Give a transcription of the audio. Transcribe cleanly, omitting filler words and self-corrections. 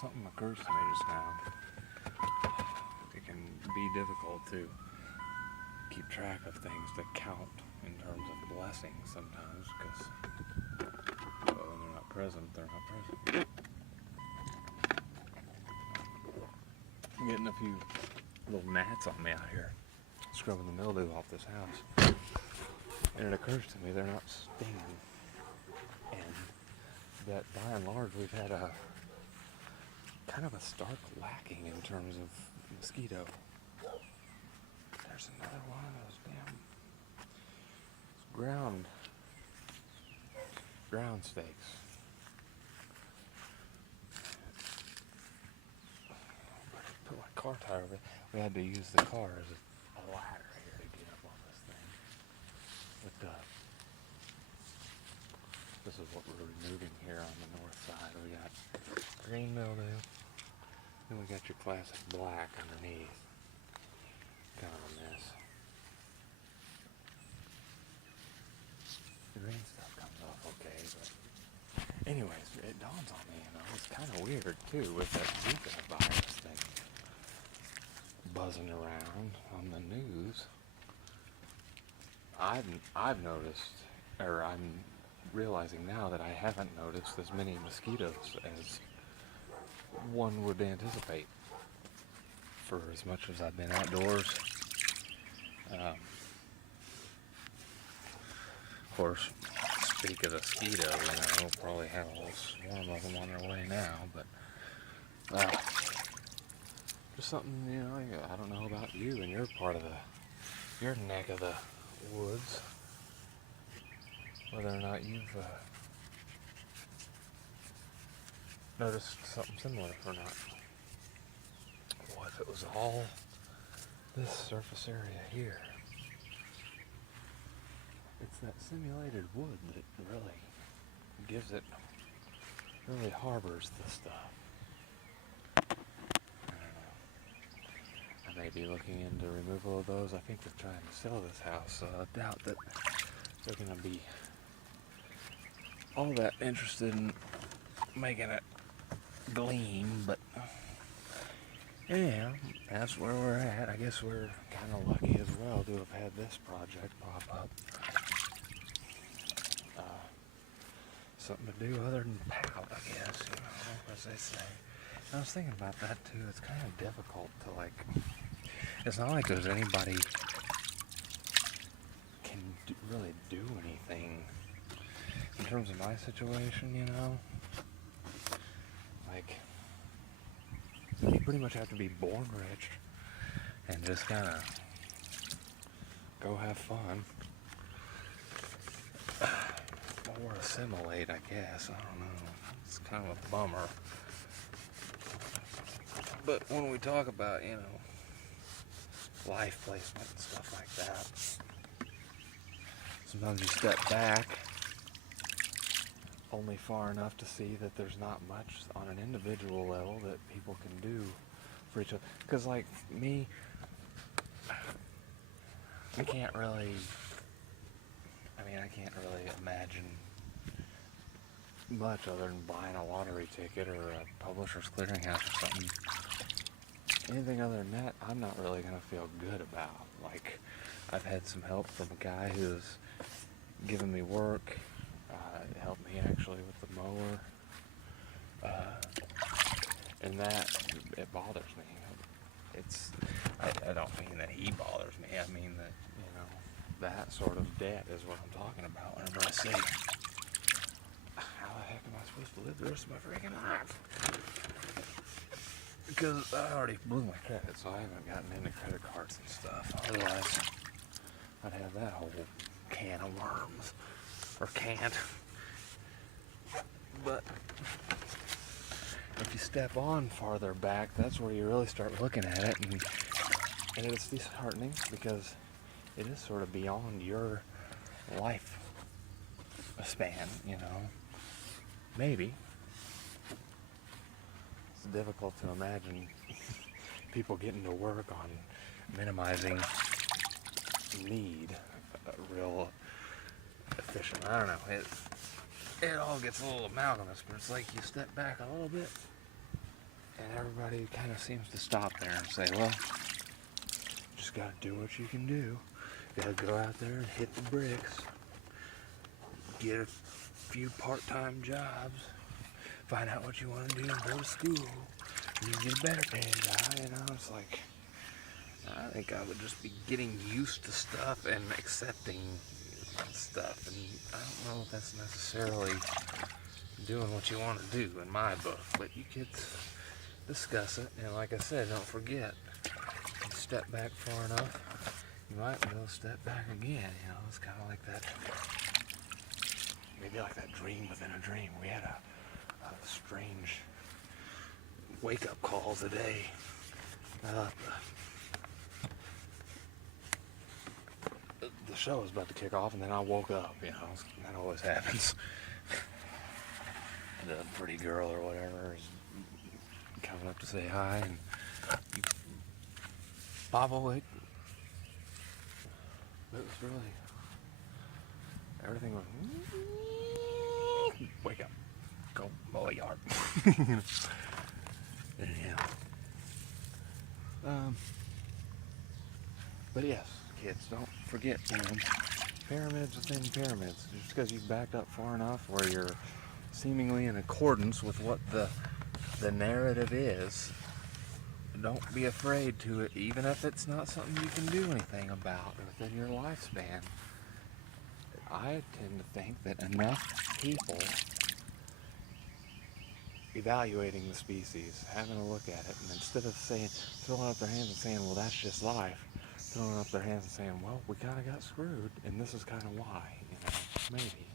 something occurs to me just now. It can be difficult to keep track of things that count in terms of blessings sometimes, because when they're not present, they're not present. I'm getting a few little gnats on me out here, scrubbing the mildew off this house. And it occurs to me they're not stinging. And that by and large we've had a kind of a stark lacking in terms of mosquito. There's another one of those damn ground snakes. Put my car tire over it. We had to use the car as a ladder here to get up on this thing. But this is what we're removing here on the north side. We got green mildew, then we got your classic black underneath. Kind of a mess. The green stuff comes off okay, but anyways, it dawns on me, it's kind of weird too with that Zika virus thing buzzing around on the news. I've noticed, or I'm realizing now that I haven't noticed as many mosquitoes as one would anticipate for as much as I've been outdoors. Of course, speak of the mosquito, we'll probably have a whole swarm of them on their way now, but just something, I don't know about you and your part of your neck of the woods, whether or not you've noticed something similar or not. What if it was all this surface area here? It's that simulated wood that really harbors this stuff. I don't know. I may be looking into removal of those. I think they're trying to sell this house, so I doubt that they're going to be all that interested in making it gleam, but yeah, that's where we're at. I guess we're kind of lucky as well to have had this project pop up. Something to do other than pout, I guess, as they say. I was thinking about that too. It's kind of difficult to it's not like there's anybody can really do anything in terms of my situation, you pretty much have to be born rich and just kind of go have fun. Or assimilate, I guess. I don't know. It's kind of a bummer. But when we talk about, life placement and stuff like that, sometimes you step back only far enough to see that there's not much on an individual level that people can do for each other. Because, me, I can't really imagine much other than buying a lottery ticket or a Publishers Clearinghouse or something. Anything other than that, I'm not really going to feel good about. I've had some help from a guy who's given me work, helped me actually with the mower, and that, it bothers me. I don't mean that he bothers me, I mean that, that sort of debt is what I'm talking about whenever I say, how the heck am I supposed to live the rest of my freaking life? Because I already blew my credit, so I haven't gotten into credit cards and stuff. Otherwise, I'd have that whole can of worms. Or can't. But if you step on farther back, that's where you really start looking at it. And it's disheartening because it is sort of beyond your life span, Maybe. It's difficult to imagine people getting to work on minimizing need real efficient. I don't know. it all gets a little amalgamous, but it's like you step back a little bit, and everybody kind of seems to stop there and say, well, just gotta do what you can do. You gotta go out there and hit the bricks, get a few part-time jobs, find out what you want to do, and go to school, and you get a better paying job. You know, it's like, I think I would just be getting used to stuff and accepting stuff, and I don't know if that's necessarily doing what you want to do in my book, but you kids discuss it, and like I said, don't forget, you step back far enough, you might be able to step back again. You know, it's kind of like that, maybe like that dream within a dream. We had a strange wake-up call today. The show was about to kick off, and then I woke up. You know, that always happens. The pretty girl or whatever is coming up to say hi, and you pop awake. It was really, everything was, wake up, go mow a yard. Anyhow. But yes, kids, don't forget, you know, pyramids within pyramids. Just because you've backed up far enough where you're seemingly in accordance with what the narrative is, don't be afraid to it, even if it's not something you can do anything about within your lifespan. I tend to think that enough people evaluating the species, having a look at it, and instead of saying, throwing up their hands and saying, well, that's just life, throwing up their hands and saying, well, we kind of got screwed, and this is kind of why, you know, maybe.